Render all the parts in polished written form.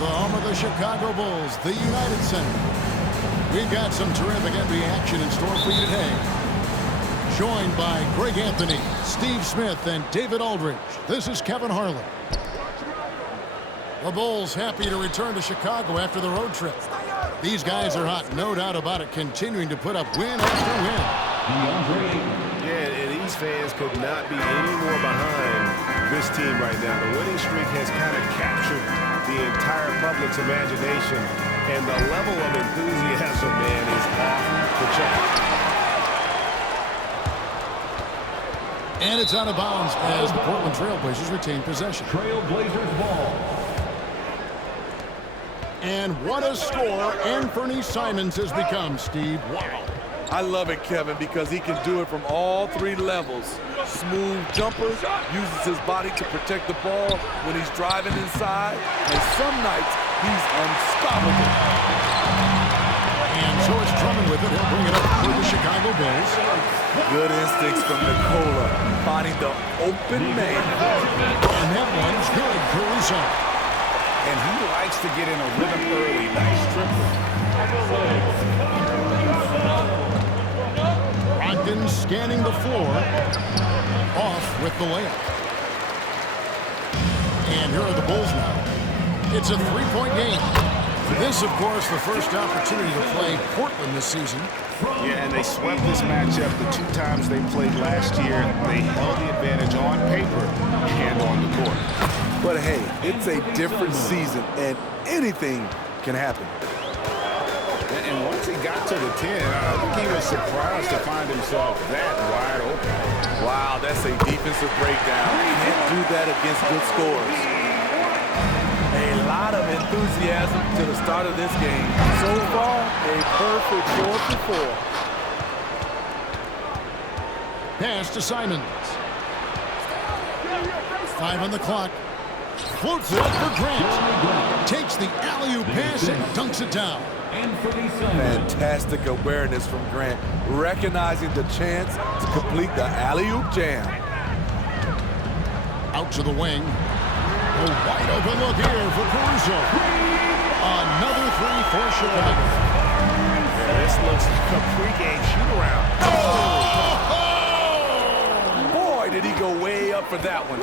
the home of the Chicago Bulls, the United Center. We've got some terrific NBA action in store for you today. Joined by Greg Anthony, Steve Smith, and David Aldridge, this is Kevin Harlan. The Bulls happy to return to Chicago after the road trip. These guys are hot, no doubt about it, continuing to put up win after win. Yeah, and these fans could not be any more behind this team right now. The winning streak has kind of captured the entire public's imagination, and the level of enthusiasm, man, is off the chart. And it's out of bounds as the Portland Trailblazers retain possession. Trailblazers ball. And what a score Anthony Simons has become, Steve. Wow. I love it, Kevin, because he can do it from all three levels. Smooth jumper, uses his body to protect the ball when he's driving inside, and some nights he's unstoppable. And so it's Drummond with it. He'll bring it up for the Chicago Bulls. Good instincts from Nikola, finding the open man. And that one's good, Caruso. And he likes to get in a rhythm early. Nice triple. Brogdon scanning the floor. Off with the layup. And here are the Bulls now. It's a three-point game. This, of course, the first opportunity to play Portland this season. Yeah, and they swept this matchup the two times they played last year. They held the advantage on paper and on the court. But hey, it's a different season, and anything can happen. And once he got to the 10, I think he was surprised to find himself that wide open. Wow, that's a defensive breakdown. Can't do that against good scores. A lot of enthusiasm to the start of this game. So far, a perfect 4-for-4. Pass to Simons. 5 on the clock. Floats it up for Grant. Takes the alley-oop pass and dunks it down. Fantastic awareness from Grant, recognizing the chance to complete the alley-oop jam. Out to the wing. A wide open look here for Caruso. Another three for Chicago. Yeah, this looks like a pregame shoot-around. Oh! Boy, did he go way up for that one.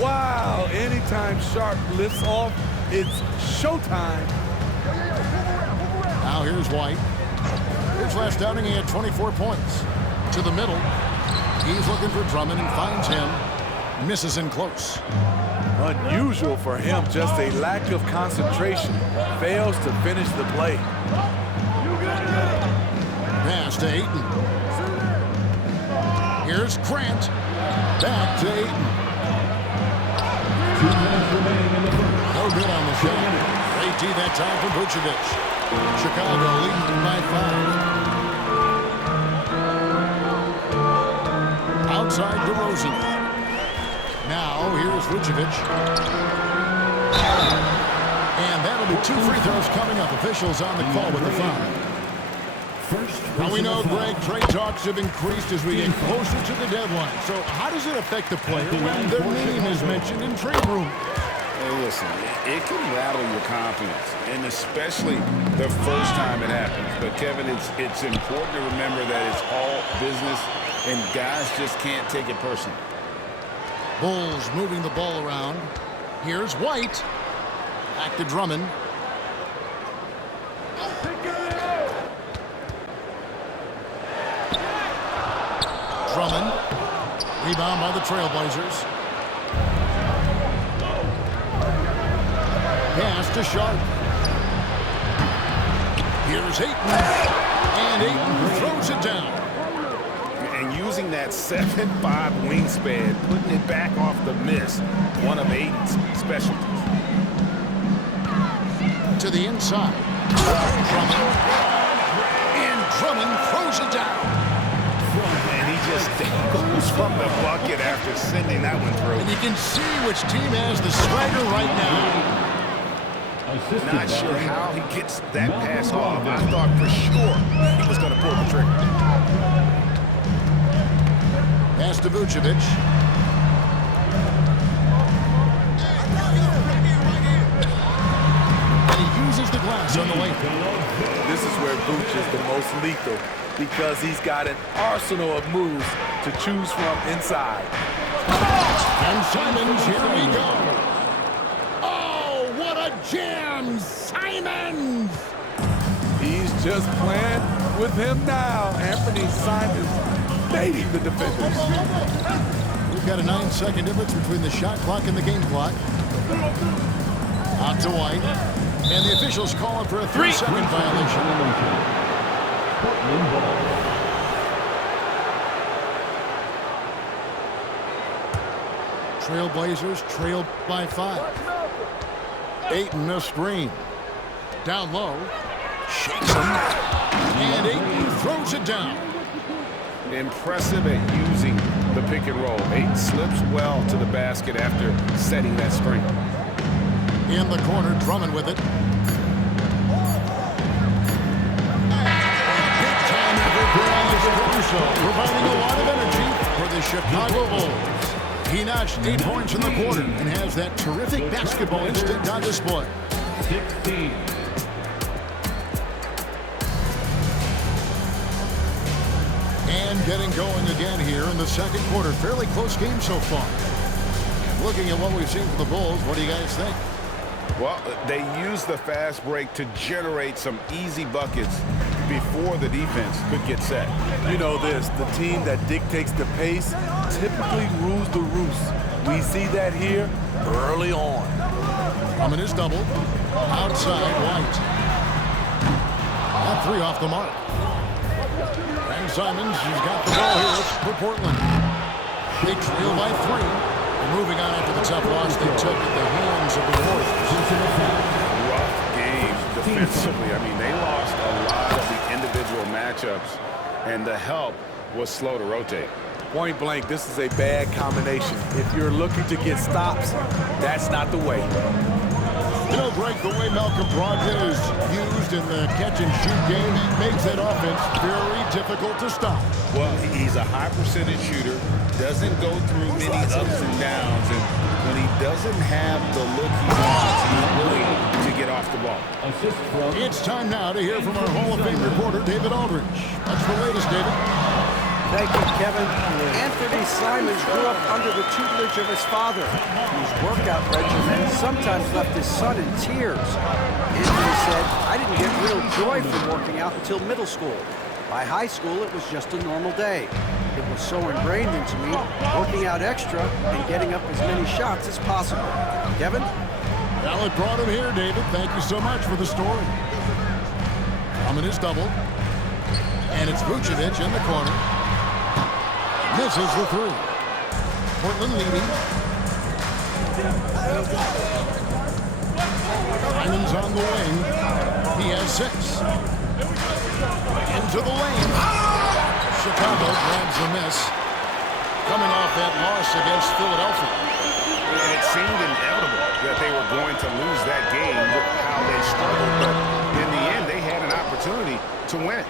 Wow, anytime Sharp lifts off, it's showtime. Now here's White. His last outing, he had 24 points. To the middle. He's looking for Drummond and finds him. Misses in close. Unusual for him, just a lack of concentration. Fails to finish the play. Pass to Ayton. Here's Grant. Back to Ayton. 2 minutes remaining in the first. No good on the shot. They tee that time for Vucevic. Chicago leading by 5. Outside DeRozan. Now, here's Vucevic. And that'll be 2 free throws coming up. Officials on the call with the foul. Now we know, Greg, trade talks have increased as we get closer to the deadline. So how does it affect the player when their name is mentioned in trade rumors? Hey, listen, it can rattle your confidence, and especially the first time it happens. But, Kevin, it's important to remember that it's all business, and guys just can't take it personally. Bulls moving the ball around. Here's White. Back to Drummond. Drummond. Rebound by the Trailblazers. Pass to Sharp. Here's Ayton. And Ayton throws it down. And using that 7'5" wingspan, putting it back off the miss, one of Ayton's specialties. To the inside. Drummond. And Drummond throws it down. And he just goes from the bucket after sending that one through. And you can see which team has the swagger right now. Not sure how he gets that pass off. I thought for sure he was going to pull the trigger. Pass to Vucevic. Vooch is the most lethal because he's got an arsenal of moves to choose from inside. And Simons, here we go. Oh, what a jam, Simons! He's just playing with him now. Anthony Simons baiting the defenders. We've got a 9-second difference between the shot clock and the game clock. Out to White. And the officials calling for a 3-second violation. Trailblazers trailed by 5. Ayton a screen. Down low. Shakes him. And Ayton throws it down. Impressive at using the pick and roll. Ayton slips well to the basket after setting that screen. In the corner, Drummond with it. Big time effort for Alex Caruso, providing a lot of energy for the Chicago Bulls. He notched 8 points in the quarter and has that terrific basketball instinct on display. 16. And getting going again here in the second quarter. Fairly close game so far. Looking at what we've seen from the Bulls, what do you guys think? Well, they use the fast break to generate some easy buckets before the defense could get set. You know this, the team that dictates the pace typically rules the roost. We see that here early on. Drummond is doubled. Outside, White. That 3 off the mark. And Simons has got the ball here for Portland. They trail by 3. Moving on after the tough loss they took at the hands of the Warriors. Rough game defensively. I mean, they lost a lot of the individual matchups, and the help was slow to rotate. Point blank, this is a bad combination. If you're looking to get stops, that's not the way. You know, Greg, the way Malcolm Brogdon is used in the catch-and-shoot game, he makes that offense very difficult to stop. Well, he's a high percentage shooter, doesn't go through many ups and downs, and when he doesn't have the look he wants, he's willing to get off the ball. Assist from It's time now to hear from our Hall of Fame reporter, David Aldridge. What's the latest, David? Thank you, Kevin. Anthony Simons grew up under the tutelage of his father, whose workout regimen sometimes left his son in tears. Anthony said, "I didn't get real joy from working out until middle school. By high school, it was just a normal day. It was so ingrained into me, working out extra and getting up as many shots as possible." Kevin? Well, it brought him here, David. Thank you so much for the story. Drummond is doubled. And it's Vucevic in the corner. Misses the 3. Portland leading. Simons on the wing. He has 6. Into the lane. Chicago grabs the miss. Coming off that loss against Philadelphia. And it seemed inevitable that they were going to lose that game with how they struggled, but in the end, they had an opportunity to win it.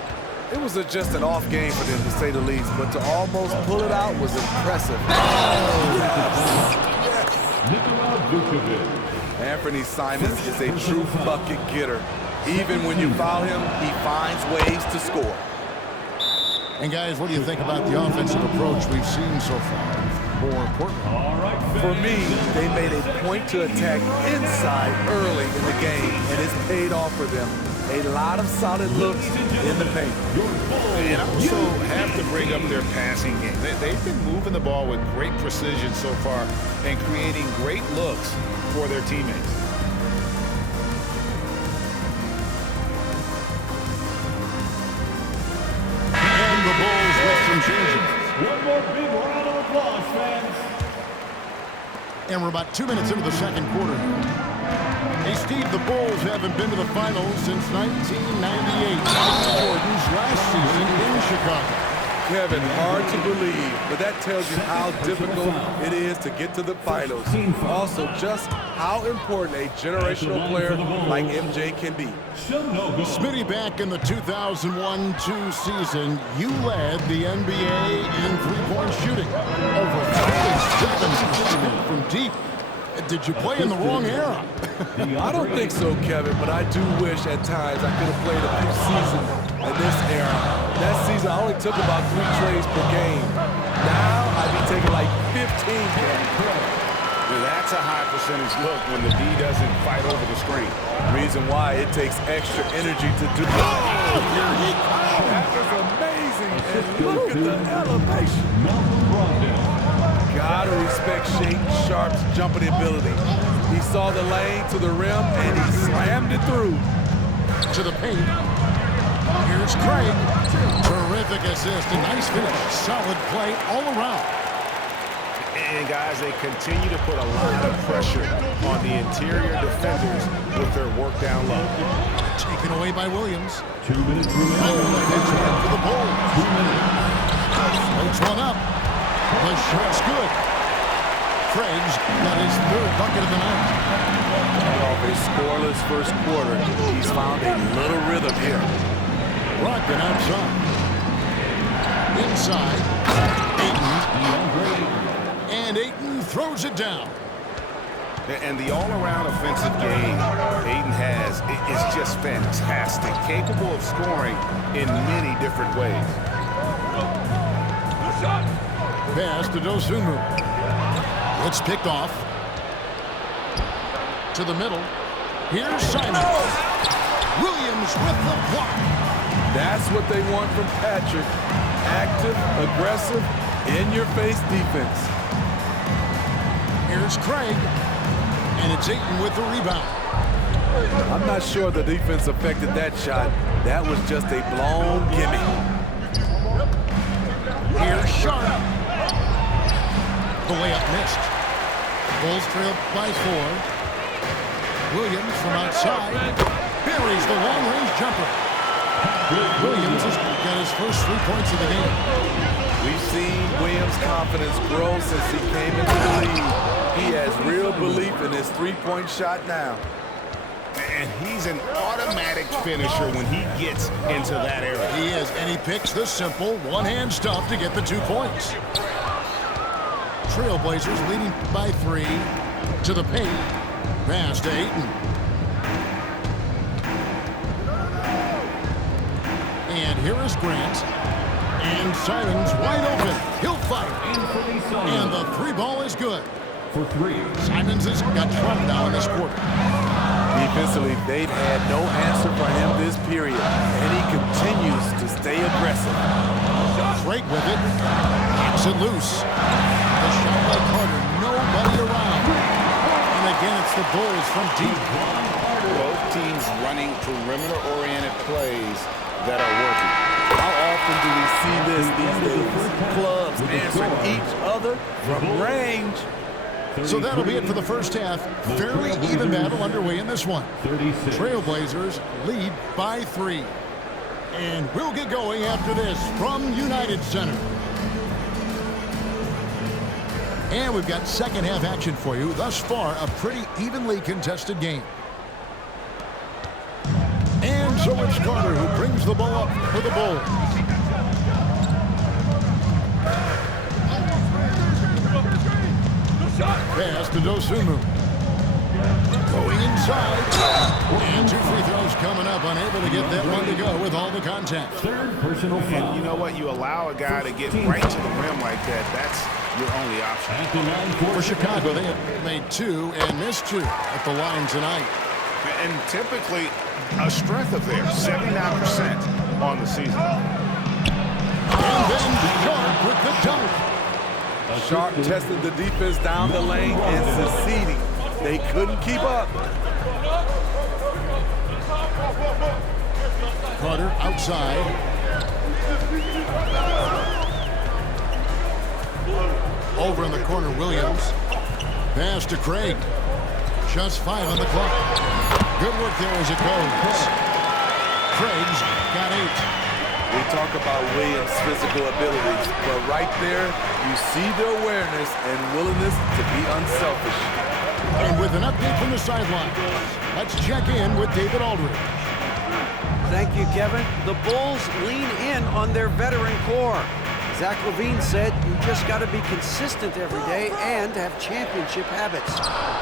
It was just an off game for them, to say the least, but to almost pull it out was impressive. Nikola Vucevic. Anthony Simons is a true bucket getter. Even when you foul him, he finds ways to score. And guys, what do you think about the offensive approach we've seen so far? More important. All right, For me, they made a point to attack inside early in the game, and it's paid off for them. A lot of solid looks in the paint. And also have to bring up their passing game. They've been moving the ball with great precision so far and creating great looks for their teammates. And the Bulls with some changes. one more big round of applause, fans. And we're about 2 minutes into the second quarter. Hey, Steve, the Bulls haven't been to the finals since 1998. Jordan's last season in Chicago. Kevin, hard to believe, but that tells you how difficult it is to get to the finals. Also, just how important a generational player like MJ can be. Smitty, back in the 2001-2 season, you led the NBA in three-point shooting. Over 47% from deep. Did you play in the wrong era? I don't think so, Kevin, but I do wish at times I could have played a few seasons in this era. That season, I only took about 3 trades per game. Now, I'd be taking like 15 games. That's a high percentage look when the D doesn't fight over the screen. Reason why it takes extra energy to do that. That was amazing. And look at the elevation. Gotta respect Shaedon Sharpe's jumping ability. He saw the lane to the rim and he slammed it through. To the paint. Here's Craig. Terrific assist. A nice finish. Solid play all around. And, guys, they continue to put a lot of pressure on the interior defenders with their work down low. Taken away by Williams. 2 minutes remaining. For the Bulls. 2 minutes. Floats one up. The shot's good. Craig's got his 3rd bucket of the night. Off a scoreless first quarter, he's found a little rhythm here. Brogdon outside. Inside. Ayton. And Ayton throws it down. And the all-around offensive game Ayton has is just fantastic, capable of scoring in many different ways. Pass to Dosunmu. It's picked off. To the middle. Here's Simon. Williams with the block. That's what they want from Patrick. Active, aggressive, in-your-face defense. Here's Craig. And it's Ayton with the rebound. I'm not sure the defense affected that shot. That was just a blown gimme. Here's Sharpe. The layup missed. Bulls trail by 4. Williams from outside buries the long-range jumper. Williams has got his first 3 points of the game. We've seen Williams' confidence grow since he came into the league. He has real belief in his 3-point shot now. And he's an automatic finisher when he gets into that area. He is, and he picks the simple one-hand stuff to get the 2 points. Trailblazers leading by 3 to the paint. Pass to Ayton. And here is Grant. And Simon's wide open. He'll fire. And the 3 ball is good. For 3. Simons has got trouble now in this quarter. Defensively, they've had no answer for him this period, and he continues to stay aggressive. Craig with it. Knocks it loose. The shot by Carter. Nobody around. And again, it's the Bulls from deep. Both teams running perimeter-oriented plays that are working. How often do we see this these days? Clubs answering each other from range. So that'll be it for the first half. Fairly even battle underway in this one. 36. Trailblazers lead by 3. And we'll get going after this from United Center. And we've got second half action for you. Thus far, a pretty evenly contested game. And so it's Carter who brings the ball up for the Bulls. Pass to Dosunmu. Going inside. And 2 free throws coming up. Unable to get that one to go with all the contact. 3rd personal foul. And you know what? You allow a guy to get right to the rim like that. That's your only option. At the line For Chicago, they have made 2 and missed 2 at the line tonight. And typically a strength of theirs, 79% on the season. And then Sharpe with the dunk. Sharpe tested the defense down the lane and succeeding. They couldn't keep up. Carter outside. Over in the corner, Williams. Pass to Craig. Just 5 on the clock. Good work there as it goes. Craig's got 8. We talk about Williams' physical abilities, but right there, you see the awareness and willingness to be unselfish. And with an update from the sideline, let's check in with David Aldridge. Thank you, Kevin. The Bulls lean in on their veteran core. Zach LaVine said you just got to be consistent every day and have championship habits.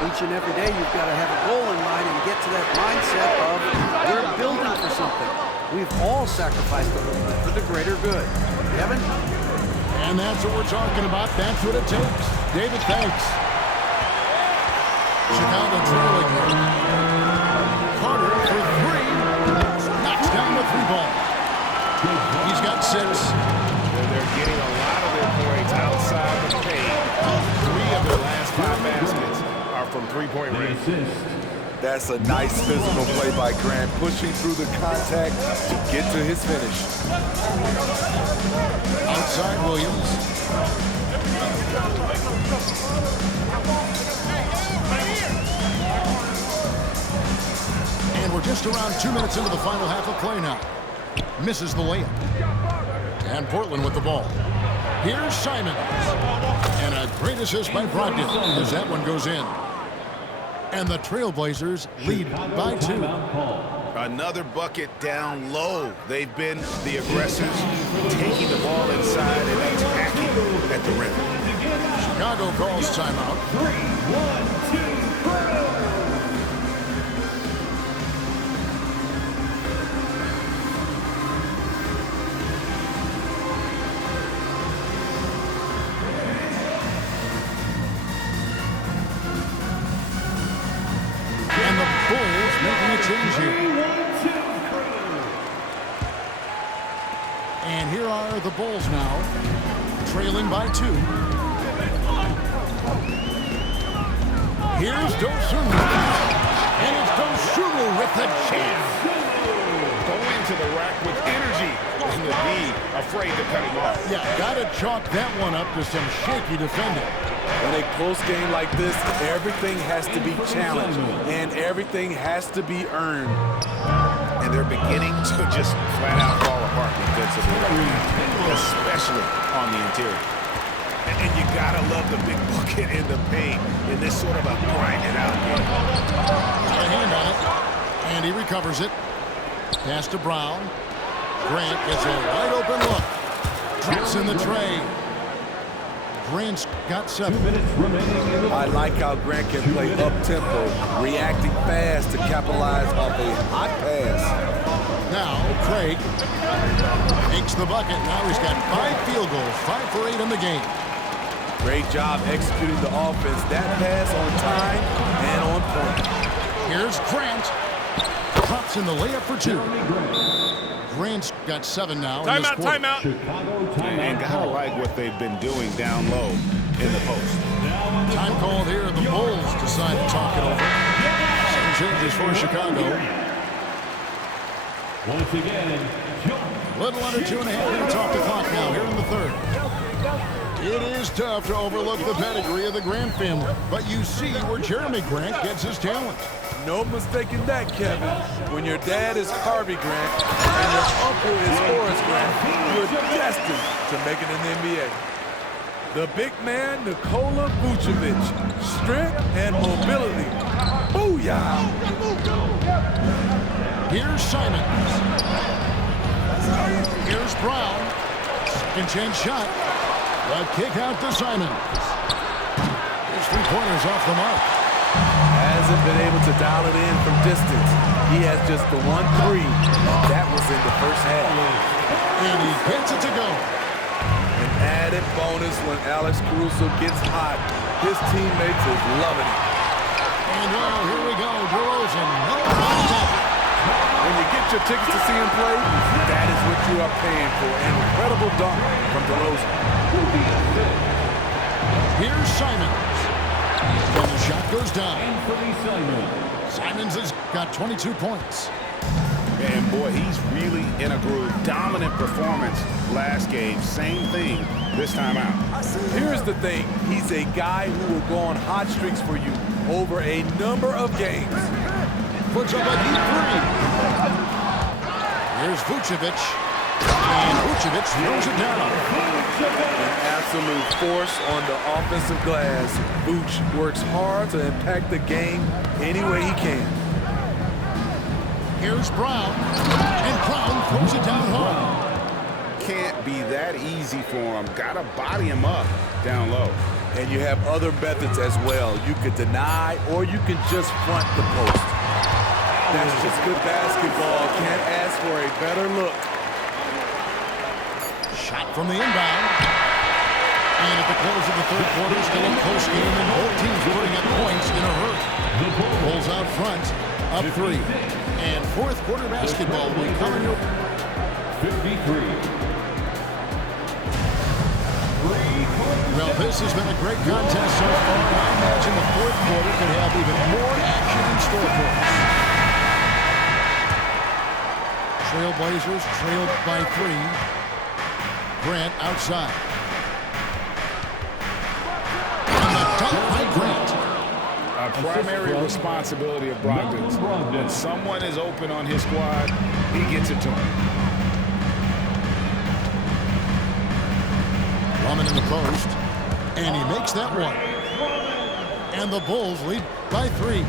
Each and every day you've got to have a goal in mind and get to that mindset of we're building for something. We've all sacrificed a little bit for the greater good. Kevin? And that's what we're talking about. That's what it takes. David, thanks. Chicago trailing here. Carter for three. Knocks down the three ball. He's got 6. They're getting a lot of their points outside the paint. 3 of their last 5 baskets are from three-point range. That's a nice physical play by Grant, pushing through the contact to get to his finish. Outside Williams. And we're just around 2 minutes into the final half of play now. Misses the layup. And Portland with the ball. Here's Simons. And a great assist by Brogdon as that one goes in. And the Trailblazers lead by 2. Another bucket down low. They've been the aggressors, taking the ball inside and attacking at the rim. Chicago calls timeout. 3, 1, 2. Bulls making a change here. And here are the Bulls now, trailing by 2. Here's Dosunmu. And it's Dosunmu with the jam. Going to the rack with energy. And the D afraid to cut him off. Yeah, gotta chalk that one up to some shaky defending. In a close game like this, everything has to be challenged and everything has to be earned. And they're beginning to just flat out fall apart defensively right now, especially on the interior. And you gotta love the big bucket in the paint in this sort of a grinded out game. Got a hand on it, and he recovers it. Pass to Brown. Grant gets a wide open look. Drops in the tray. Grant's got 7. I like how Grant can play up-tempo, reacting fast to capitalize off a hot pass. Now, Craig makes the bucket. Now he's got 5 field goals, 5 for 8 in the game. Great job executing the offense. That pass on time and on point. Here's Grant. Drops in the layup for 2. Grant's got 7 now. Timeout. And gotta like what they've been doing down low in the post. Time called here. The Bulls decide to talk it over. Some changes for Chicago. Once again, Little under 2.5 minutes off the clock now here in the 3rd. It is tough to overlook the pedigree of the Grant family, but you see where Jeremy Grant gets his talent. No mistaking that, Kevin. When your dad is Harvey Grant and your uncle is Horace Grant, you're destined to make it in the NBA. The big man, Nikola Vucevic. Strength and mobility. Booyah! Here's Simons. Here's Brown. Second chance shot. The kick out to Simons. His 3-pointers off the mark. Hasn't been able to dial it in from distance. He has just the 1-3, and that was in the first half. And he gets it to go. An added bonus when Alex Caruso gets hot. His teammates is loving it. And here we go. DeRozan. When you get your tickets to see him play, that is what you are paying for. An incredible dunk from DeRozan. Here's Simons. And the shot goes down. Simons has got 22 points. And boy, he's really in a groove. Dominant performance last game. Same thing this time out. Here's the thing. He's a guy who will go on hot streaks for you over a number of games. Puts up a deep 3. Here's Vucevic. And Vucevic throws it down. An absolute force on the offensive glass. Vooch works hard to impact the game any way he can. Here's Brown. And Brown throws it down hard. can't be that easy for him. Got to body him up down low. And you have other methods as well. You could deny or you can just front the post. That's just good basketball. Can't ask for a better look. Shot from the inbound. And at the close of the third quarter, still a close game, and both teams putting up points in a hurry. Bulls out front, up 3. And fourth quarter basketball will be coming up. 53. Well, this has been a great contest so far. I imagine the fourth quarter could have even more action in store for us. Trailblazers trailed by 3. Grant outside. And the dunk by Grant. A primary responsibility of Brogdon's. When someone is open on his squad, he gets it to him. Drummond in the post, and he makes that one. And the Bulls lead by 3.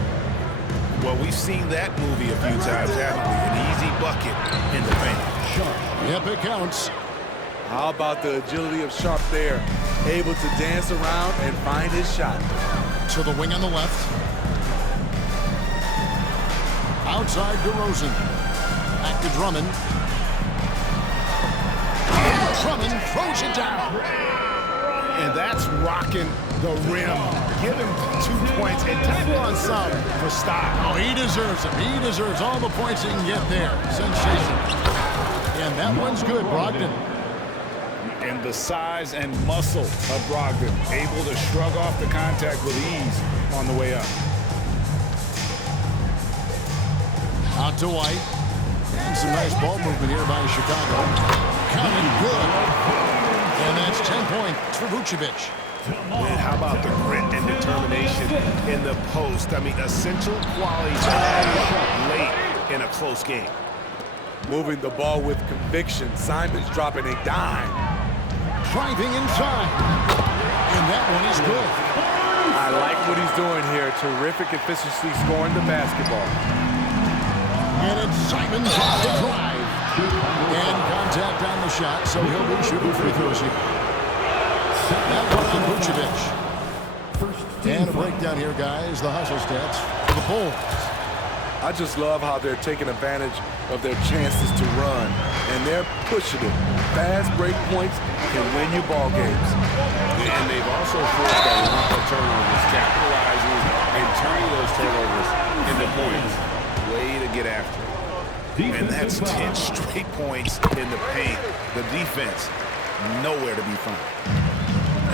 Well, we've seen that movie a few times, haven't we? An easy bucket in the paint. Yep, it counts. How about the agility of Sharp there? Able to dance around and find his shot. To the wing on the left. Outside DeRozan. Back to Drummond. And Drummond throws it down. And that's rocking the rim. Give him 2 points and tackle on some for style. Oh, he deserves them. He deserves all the points he can get there. Sensational. And that one's good, Brogdon. And the size and muscle of Brogdon, able to shrug off the contact with ease on the way up. Out to White. And some nice ball movement here by Chicago. Counted good. And that's 10 points for Vucevic. Man, how about the grit and determination in the post? I mean, essential qualities to have late in a close game. Moving the ball with conviction. Simon's dropping a dime. Driving inside. And that one is good. I like what he's doing here. Terrific efficiency scoring the basketball. And it's Simons off the drive. And contact on the shot, so he'll be shooting free throws here. That one on Vucevic. And a breakdown here, guys. The hustle stats for the Bulls. I just love how they're taking advantage of their chances to run, and they're pushing it. Fast break points can win you ball games. And they've also forced a lot of turnovers, capitalizing and turning those turnovers into points. Way to get after it. And that's 10 straight points in the paint. The defense, nowhere to be found.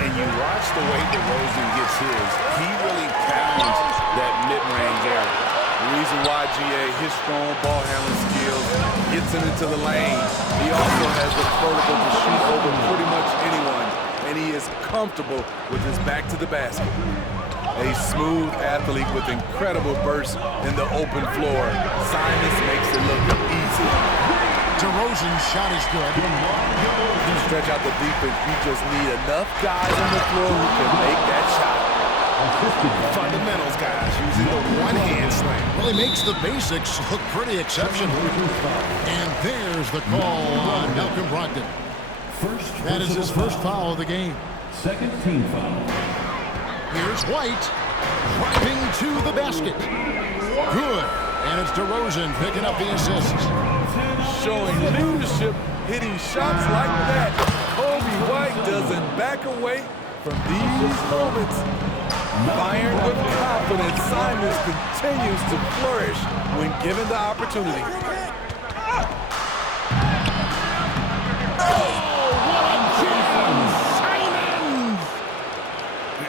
And you watch the way DeRozan gets his. He really pounds that mid-range area. The reason why, GA, his strong ball handling skills gets him into the lane. He also has the vertical to shoot over pretty much anyone, and he is comfortable with his back to the basket. A smooth athlete with incredible bursts in the open floor. Simons makes it look easy. DeRozan's shot is good. To stretch out the defense, you just need enough guys on the floor who can make that shot. Fundamentals, guys, using the one-hand slam. Well, he makes the basics look pretty exceptional. And there's the call on Malcolm Brogdon. That is his first foul of the game. Second team foul. Here's White driving to the basket. Good. And it's DeRozan picking up the assist. Showing leadership, hitting shots like that. Kobe White doesn't back away from these moments. Firing with confidence, Simons continues to flourish when given the opportunity.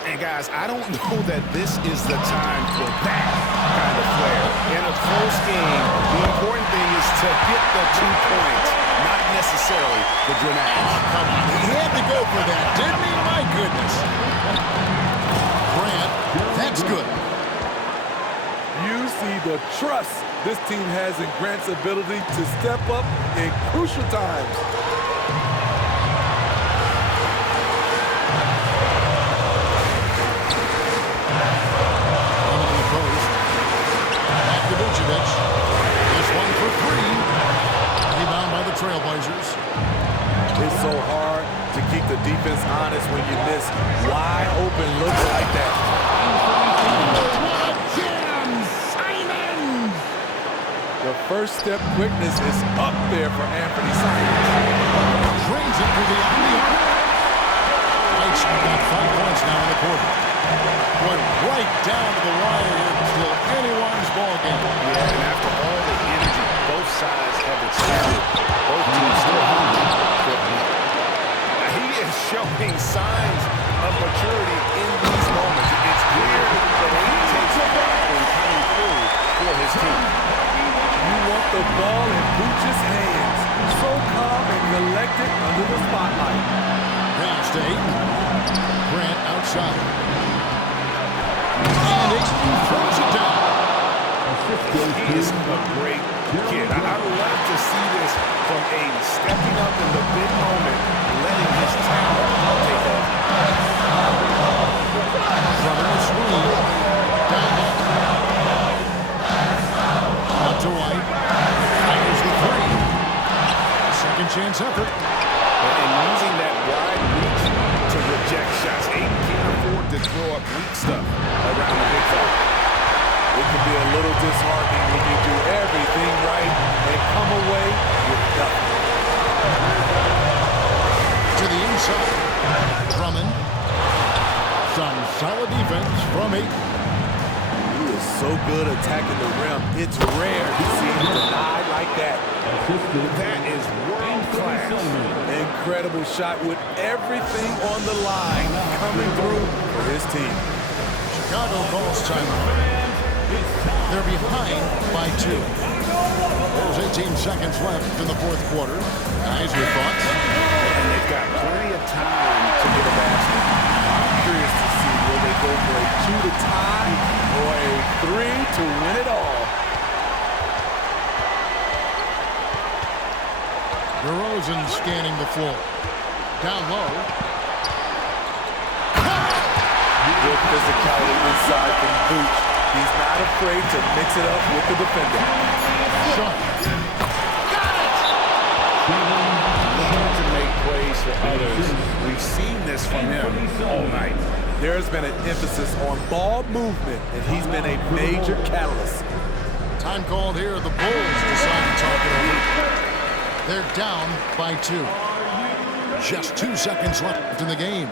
And guys, I don't know that this is the time for that kind of flair. In a close game, the important thing is to get the 2 points, not necessarily the dramatic. Come on, he had to go for that, didn't he? My goodness. Grant, that's good. You see the trust this team has in Grant's ability to step up in crucial times. Vucevic. This one for 3. Rebound by the Trailblazers. His to keep the defense honest when you miss wide open looks like that. The first step quickness is up there for Anthony Simons. Drains it through the alley. White's got 5 points now in the quarter. Went right down to the wire here till anyone's ball game. Yeah, and after all the energy both sides have expended, both teams still hungry. He is showing signs of maturity in these moments. It's clear that he takes pride in coming through for his team. You want the ball in Vooch's hands. So calm and collected under the spotlight. Pass to Ayton. Grant outside. And Ayton throws it down. He is a great kid. I love to see this from Ayton, stepping up in the big moment, letting his talent take off. From the screen. Down low. Out to White. Fires the three. Second chance effort. And using that wide reach to reject shots. Ayton can't afford to throw up weak stuff around the big fella. It can be a little disheartening when you do everything right and come away with nothing. To the inside. Drummond. Some solid defense from Ayton. He is so good attacking the rim. It's rare to see him denied like that. That is world class. Incredible shot with everything on the line coming through for his team. Chicago calls timeout. They're behind by 2. There's 18 seconds left in the fourth quarter. Guys, your thoughts? And they've got plenty of time to get a basket. I'm curious to see will they go for a 2 to tie or a 3 to win it all. DeRozan scanning the floor. Down low. Good physicality inside from Vooch. He's not afraid to mix it up with the defender. Shot. Looking to make plays for others. We've seen this from him all night. There's been an emphasis on ball movement, and he's been a major catalyst. Time called here. The Bulls decide to talk it over. They're down by 2. Just 2 seconds left in the game.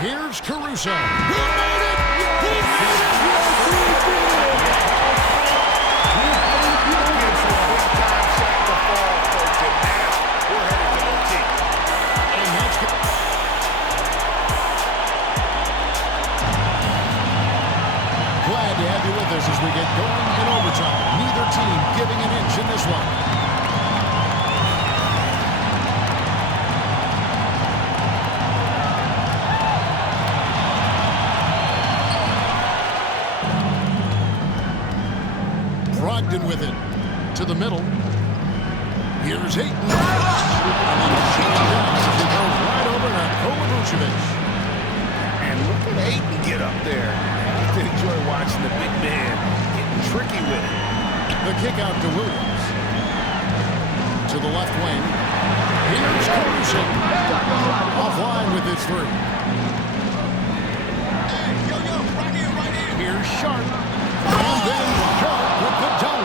Here's Caruso. He made it! He made it! Glad to have you with us as we get going in overtime. Neither team giving an inch in this one. Brogdon with it to the middle. Here's Ayton. And then jammed down as he goes right over to Nikola Vucevic. And look at Ayton get up there. I enjoy watching the big man getting tricky with it. The kick out to Williams. To the left wing. Here's Caruso. Offline with his 3. Here's Sharp. And then Sharp with the dunk.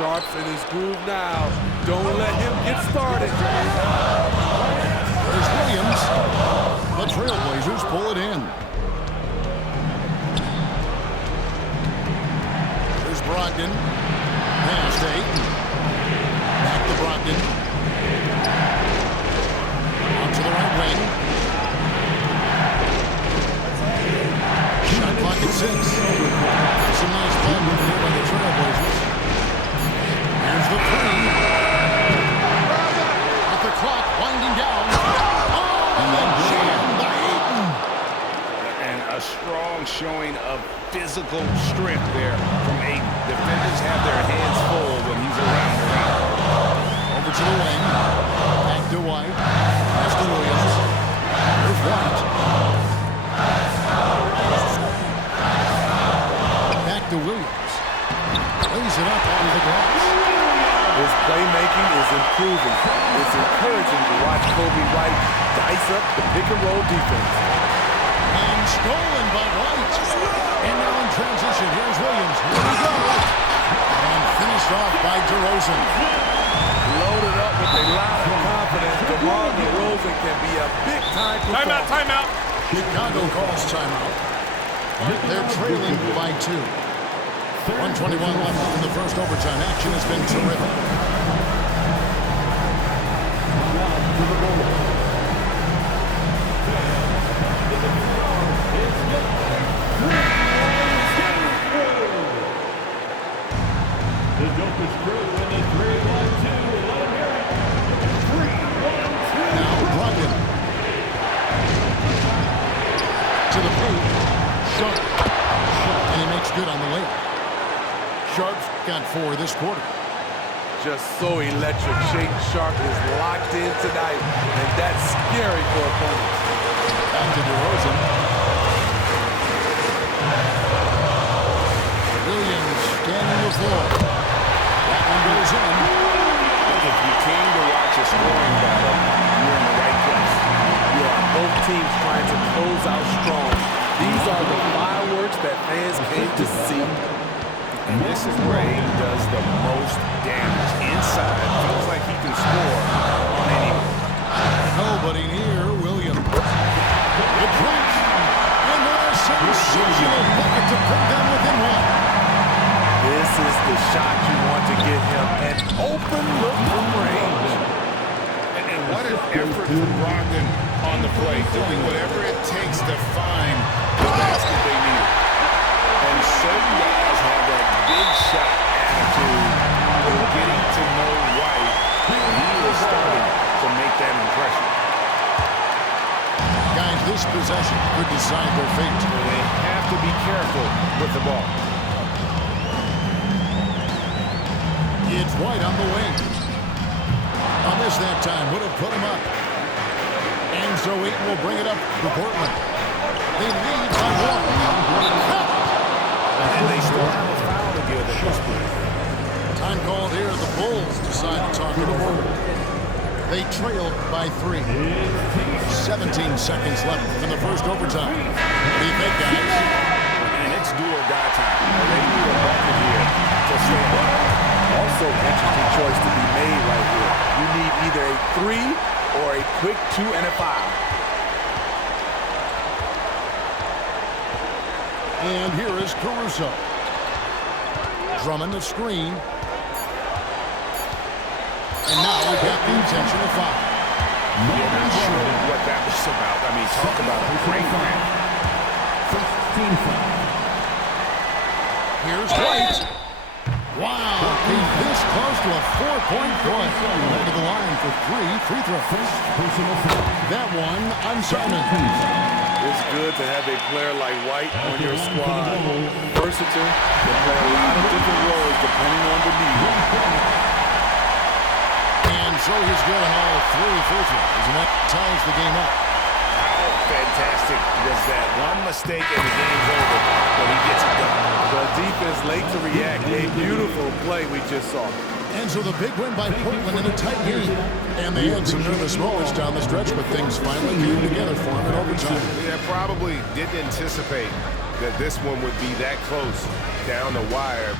Sharp's in his groove now. Don't let him get started. There's Williams. The Trailblazers pull it in. There's Brogdon. Pass to Ayton. Back to Brogdon. Out to the right wing. Shot clock at 6. Some nice play moving here by the Trailblazers. Here's the 3. With the clock winding down. Oh, and then jammed by Ayton. And a strong showing of physical strength there from Ayton. Defenders have their hands full when he's around. Over to the wing. Back to White. Pass to Williams. There's White. Back to Williams. Lays it up onto the glass. and-roll defense. And stolen by White. And now in transition, here's Williams. Here we go. And finished off by DeRozan. Loaded up with a lot of confidence. DeMar DeRozan can be a big-time performer. Timeout. Chicago calls timeout. They're trailing by 2. 121 left in the first overtime. Action has been terrific. The Jokic crew in the 3-1-2. Let him hear it. 3-1-2. Now Brogdon. To the paint. Sharp. And he makes good on the layup. Sharp's got 4 this quarter. Just so electric. Shaedon Sharpe is locked in tonight, and that's scary for opponents. Back to DeRozan. Williams scanning the floor. That one goes in. If you came to watch a scoring battle, you're in the right place. Yeah, both teams trying to close out strong. These are the fireworks that fans came to see. And this is where Ayton does the most damage. Inside, feels like he can score on anyone. Nobody near Williams. It drops. And there's a sensational bucket to put them within 1. This is the shot you want to get him. An open look from range. And what an effort from Brogdon on the play, doing whatever it takes to find the basket they need. And certain guys have that big shot attitude. They're getting to know White. He is starting to make that impression. Guys, this possession could decide their fate. They have to be careful with the ball. It's White on the wing. On this that time would have put him up. And so Ayton will bring it up to Portland. They lead by 1. And they still have a foul to give at this point. Time called here. The Bulls decide to talk it over. They trailed by 3. 17 seconds left in the first overtime. What do you think, guys? And it's do or die time. They need a bucket here to stay up. Also, interesting choice to be made right here. You need either a 3 or a quick 2 and a 5. And here is Caruso. Drummond the screen. And now we got the intentional foul. I'm not sure what that was about. I mean, talk about a brain cramp. Here's White. Wow, he's this close to a 4-point play. To the line for 3 free throws. That one on Simon. It's good to have a player like White on your squad. Versatile, can play a lot of different roles depending on the need. And so he's good on all 3 free throws, and that ties the game up. How fantastic was that? One mistake and the game's over, but he gets it done. The defense late to react. A beautiful play we just saw. And so the big win by Portland in a tight game. And they had some nervous moments down the stretch, but things finally came together for them in overtime. Yeah, probably didn't anticipate that this one would be that close down the wire.